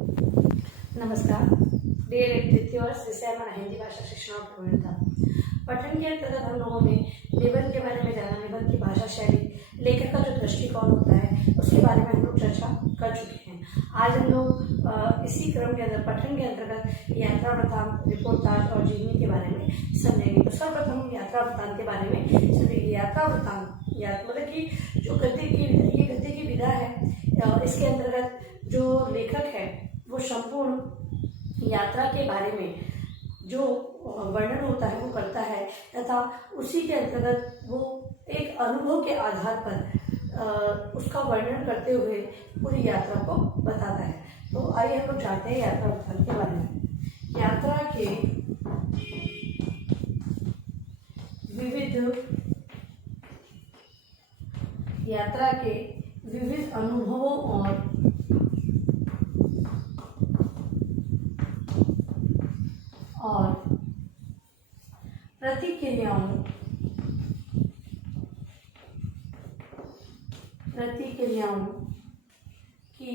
नमस्कार। डियर विद्यार्थियों, विषय हमारा हिंदी भाषा शिक्षण और प्रवीणता। पठन के अंतर्गत हम लोगों ने निबंध के बारे में जाना, निबंध की भाषा शैली, लेखक का जो दृष्टिकोण होता है उसके बारे में हम लोग चर्चा कर चुके हैं। आज हम लोग इसी क्रम के अंदर पठन के अंतर्गत यात्रा वृत्तांत, रिपोर्टाज और जीवनी के बारे में समझेंगे। तो सर्वप्रथम हम यात्रा वृत्तांत के बारे में समझेंगे। यात्रा वृत्तांत मतलब कि जो गद्य की विधा है, इसके अंतर्गत जो लेखक है वो संपूर्ण यात्रा के बारे में जो वर्णन होता है वो करता है तथा उसी के अंतर्गत वो एक अनुभव के आधार पर उसका वर्णन करते हुए पूरी यात्रा को बताता है। तो आइए हम लोग जानते हैं यात्रा वृत्तांत के बारे में। यात्रा के विविध अनुभवों और प्रतिक्रियाओं की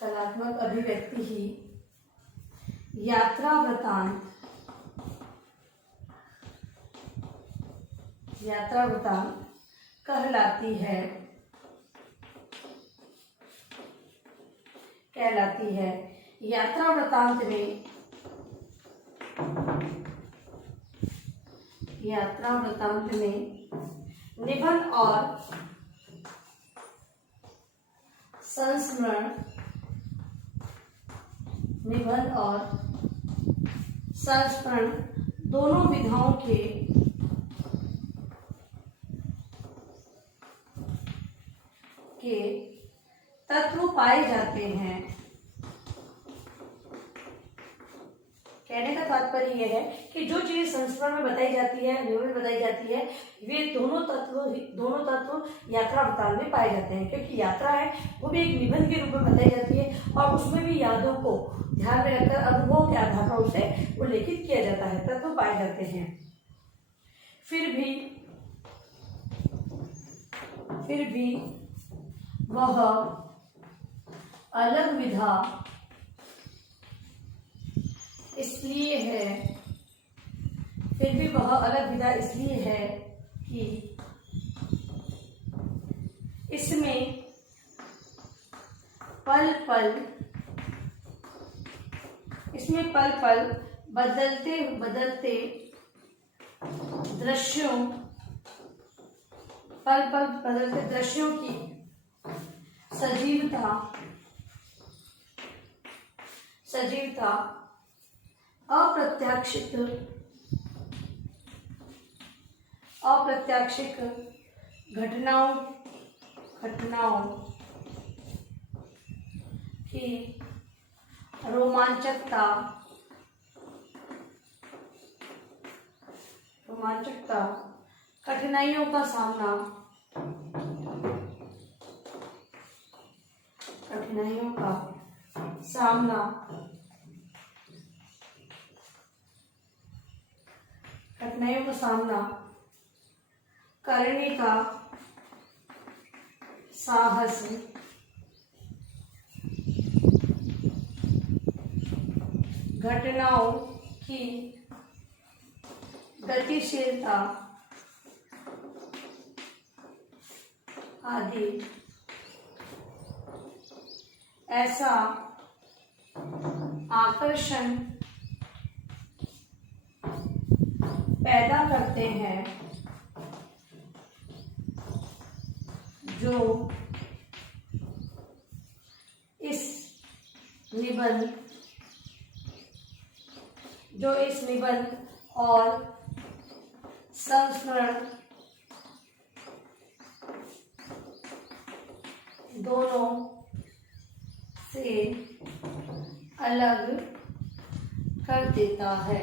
कलात्मक अभिव्यक्ति ही यात्रा वृत्तांत कहलाती है। यात्रा वृत्तांत में निबंध और संस्मरण दोनों विधाओं के तत्व पाए जाते हैं। कहने का तात्पर्य यह है कि जो चीज संस्मरण में बताई जाती है, निबंध में बताई जाती है, वे दोनों तत्व यात्रा वृत्तांत में पाए जाते हैं। क्योंकि यात्रा है वो भी एक निबंध के रूप में बताई जाती है और उसमें भी यादों को ध्यान में रखकर अनुभवों के आधार पर उसे उल्लेखित किया जाता है, तत्व पाए जाते हैं। फिर भी वह अलग विधा इसलिए है कि इसमें पल पल बदलते दृश्यों की सजीवता अप्रत्याशित घटनाओं की रोमांचकता कठिनाइयों का सामना करने का साहस, घटनाओं की गतिशीलता आदि ऐसा आकर्षण पैदा करते हैं जो इस निबंध और संस्मरण दोनों से अलग कर देता है।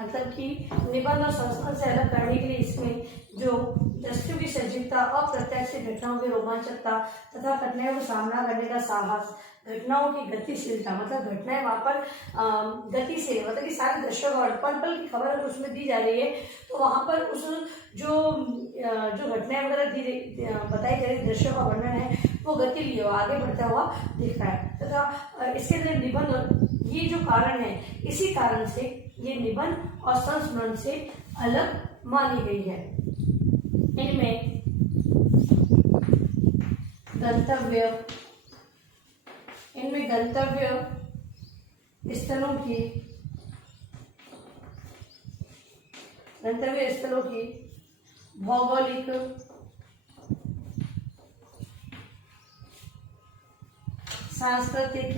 मतलब कि निबंध और संस्मरण से अलग करने के लिए इसमें जो दृश्यों की सजीवता, अप्रत्याशित घटनाओं की रोमांचकता तथा कठिनाइयों का सामना करने का साहस, घटनाओं की गतिशीलता, मतलब घटनाएं वहाँ पर गति से, मतलब कि सारे दृश्यों का पल पल की खबर अगर उसमें दी जा रही है तो वहाँ पर उस जो घटनाएं वगैरह बताई जा रही दृश्यों का वर्णन है वो गतिशील आगे बढ़ता हुआ दिख रहा है। तथा इसके अंदर निबंध, ये जो कारण है, इसी कारण से ये निबंध और संस्मरण से अलग मानी गई है। इनमें गंतव्य स्थलों की भौगोलिक, सांस्कृतिक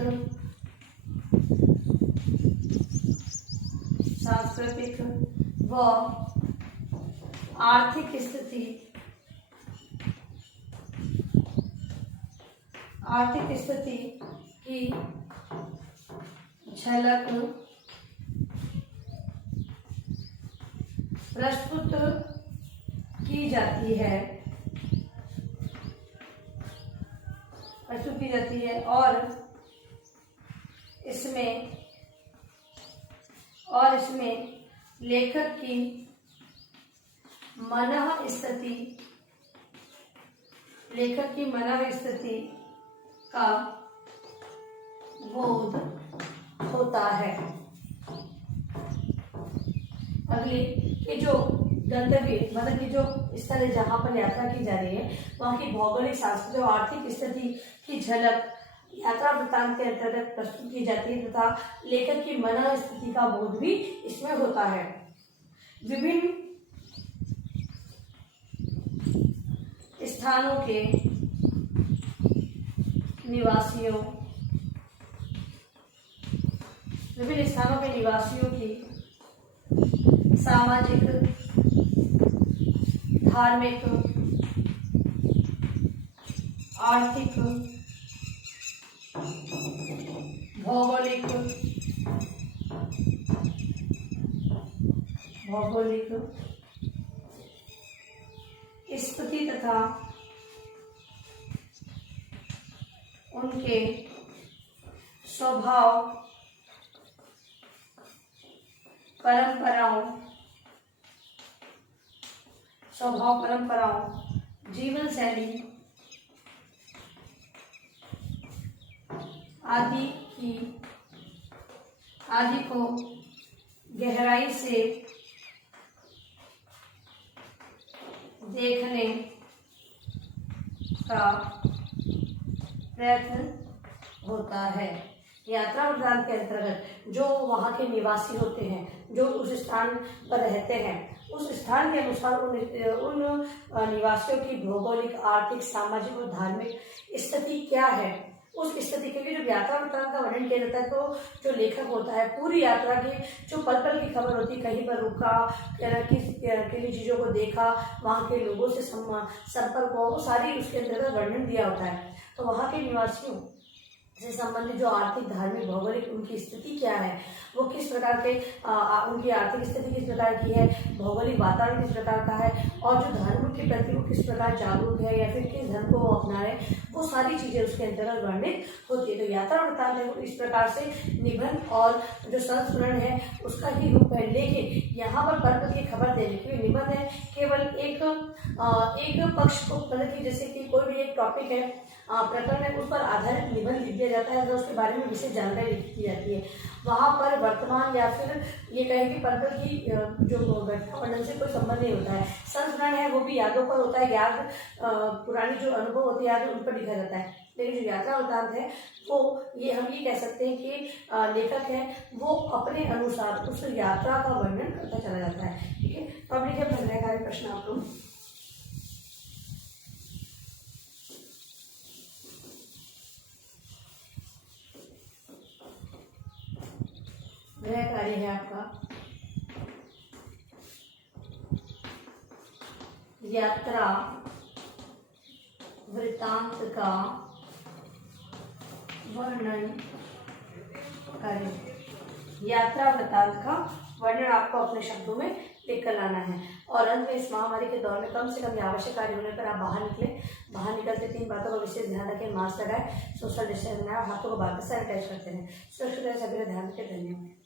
व आर्थिक स्थिति की झलक प्रस्तुत की जाती है और इसमें लेखक की मनः स्थिति का बोध होता है। अगली, ये जो गंतव्य, मतलब कि जो स्थल है जहाँ पर यात्रा की जा रही है, वहाँ की भौगोलिक, सांस्कृतिक और आर्थिक स्थिति की झलक यात्रा वृत्तांत के अंतर्गत प्रस्तुत की जाती है तथा लेखक की मनः स्थिति का बोध भी इसमें होता है। विभिन्न स्थानों के निवासियों की सामाजिक, धार्मिक, आर्थिक, भौगोलिक स्थिति तथा उनके स्वभाव, परंपराओं, जीवन शैली आदि को गहराई से देखने का प्रयत्न होता है। यात्रा वृत्तांत के अंतर्गत जो वहाँ के निवासी होते हैं, जो उस स्थान पर रहते हैं, उस स्थान के अनुसार उन निवासियों की भौगोलिक, आर्थिक, सामाजिक और धार्मिक स्थिति क्या है, उस स्थिति के लिए जो यात्रा वृत्तांत का वर्णन किया जाता है, तो जो लेखक होता है पूरी यात्रा की जो पल पल की खबर होती है, कहीं पर रुका, किन चीज़ों को देखा, वहाँ के लोगों से संपर्क हुआ, वो सारी उसके अंदर वर्णन दिया होता है। तो वहाँ के निवासियों से संबंधित जो आर्थिक, धार्मिक, भौगोलिक उनकी स्थिति क्या है, वो किस प्रकार के उनकी आर्थिक स्थिति किस प्रकार की है, भौगोलिक वातावरण किस प्रकार का है, और जो धर्म के प्रति वो किस प्रकार जागरूक है या फिर किस धर्म को वो अपना रहे, वो सारी चीजें उसके अंतर्गत वर्णित होती है। तो यात्रा वृत्तांत है वो इस प्रकार से निबंध और जो संस्मरण है उसका ही रूप है। लेकिन यहाँ पर पल पल की खबर देने के लिए निबंध है केवल एक पक्ष को, मतलब कि जैसे कि कोई भी एक टॉपिक है, प्रकरण है, उस पर आधारित निबंध लिख दिया जाता है, तो उसके बारे में विशेष जानकारी दी जाती है। वहाँ पर वर्तमान या फिर ये कहें कि पल पल की जो घटना वर्णन से कोई संबंध नहीं होता है। संस्मरण है वो भी यादों पर होता है, याद पुरानी जो अनुभव होती है याद उन पर लिखा जाता है। लेकिन जो यात्रा वृत्तांत है वो हम ये कह सकते हैं कि लेखक है वो अपने अनुसार उस यात्रा का वर्णन करता चला जाता है। ठीक है, तो अब लिखिए अपना गृह कार्य प्रश्न आप लोग। गृह कार्य है आपका यात्रा वृत्तांत का वर्णन करें। यात्रा वृत्तांत का वर्णन आपको अपने शब्दों में लिख कर लाना है। और अंत में इस महामारी के दौर में कम से कम ये आवश्यक कार्य होने पर आप बाहर निकलें। बाहर निकलते 3 बातों का विशेष ध्यान रखें। मास्क लगाएं, सोशल डिस्टेंस बनाएं, हाथों को बार बार सैनिटाइज करते रहें। सुरक्षित रहें, सभी का ध्यान रखें। धन्यवाद।